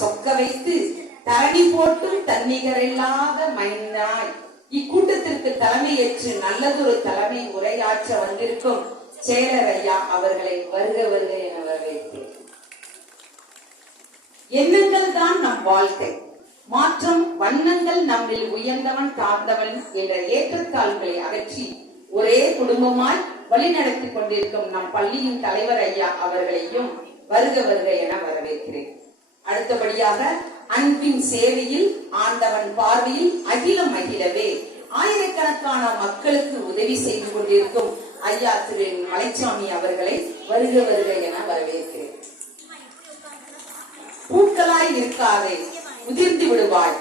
சொக்க வைத்து தரணி போட்டு தன்னிகரில்லாத மைந்தாய். இக்கூட்டத்திற்கு தலைமையேற்று நல்லதொரு தலைமை உரையாற்ற வந்திருக்கும் செயலர் ஐயா அவர்களை வருக வருக என வரவேற்கிறேன். எண்ணங்கள் தான் நம் வாழ்க்கை, மாற்றம் வண்ணங்கள் நம்மில் உயர்ந்தவன் தாழ்ந்தவன் என்ற ஏற்றத்தாழ்வுகளை அகற்றி ஒரே குடும்பமாய் வழிநடத்தி கொண்டிருக்கும் நம் பள்ளியின் தலைவர் ஐயா அவர்களையும் வருக வருக என வரவேற்கிறேன். அடுத்தபடியாக அன்பின் சேவையில் ஆண்டவன் பார்வையில் அகிலம் அகிலவே ஆயிரக்கணக்கான மக்களுக்கு உதவி செய்து கொண்டிருக்கும் ஐயா திரு மலைச்சாமி அவர்களை வருக வருக என வரவேற்கிறேன். பூக்களாய் இருக்காதே, உதிர்ந்து விடுவாய்,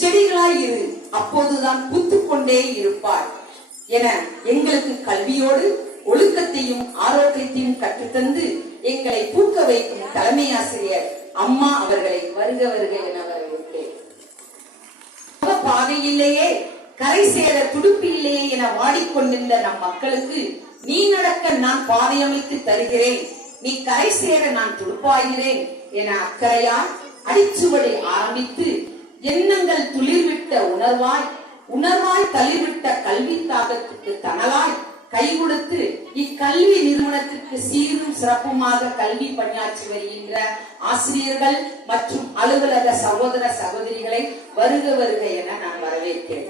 செடிகளாய் இரு, அப்போதுதான் பூத்துக் கொண்டே இருப்பாய் என எங்களுக்கு கல்வியோடு ஒழுக்கத்தையும் ஆரோக்கியத்தையும் கற்றுத்தந்து எங்களை பூக்க வைக்கும் தலைமை ஆசிரியர் அம்மா அவர்களை வருக வருக என வரவேற்கிறேன். பாதையிலேயே கரை சேர துடுப்பு இல்லையே என வாடிக்கொண்டிருந்த நம் மக்களுக்கு நீ நடக்க நான் பாதை அமைத்து தருகிறேன், நீ கரை சேர நான் துடுப்பாகிறேன் என அக்கறையால் அடிச்சுவடை ஆரம்பித்து எண்ணங்கள் துளிர்விட்ட உணர்வாய் தளிர்விட்ட கல்வி தாகத்துக்கு தனலாய் கை கொடுத்து இக்கல்வி நிறுவனத்திற்கு சீரும் சிறப்புமாக கல்வி பணியாற்றி வருகின்ற ஆசிரியர்கள் மற்றும் அலுவலக சகோதர சகோதரிகளை வருக வருக என நான் வரவேற்கிறேன்.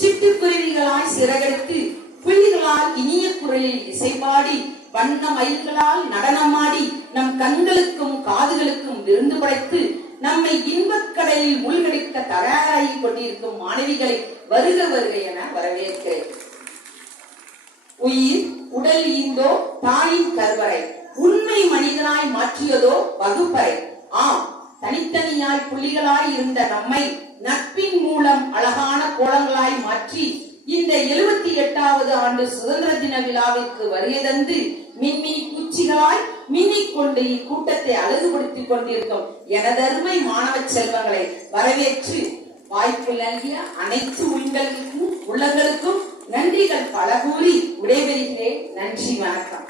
சிட்டுக்குருவிகளாய் சிறகெடுத்து புள்ளிகளால் இனிய குரலில் இசைபாடி வண்ண மயில்களால் நடனமாடி நம் கண்களுக்கும் காதுகளுக்கும் விருந்து படைத்து நம்மை இன்பக்கடலில் மூழ்கடிக்க தயாராகி கொண்டிருக்கும் மாணவிகளை வருக வருக என வரவேற்கிறேன். உயிர் உடல் ஈந்தோ தாயின் கருவறை, உண்மை மனிதனாய் மாற்றியதோ வகுப்பறை. ஆம், தனித்தனியாய் புள்ளிகளாய் இருந்த நம்மை நட்பின் மூலம் அழகான கோலங்களாய் மாற்றி இந்த 78வது ஆண்டு சுதந்திர தின விழாவிற்கு வருகை தந்து மின்மினி பூச்சிகளாய் மின்னிக் கொண்டு இக்கூட்டத்தை அழகுபடுத்திக் கொண்டிருக்கும் எனதருமை மாணவ செல்வங்களை வரவேற்று வாய்ப்பு நல்கிய அனைத்து உள்ளங்களுக்கும் நன்றிகள் பல கூறி விடைபெறுகிறேன். நன்றி, வணக்கம்.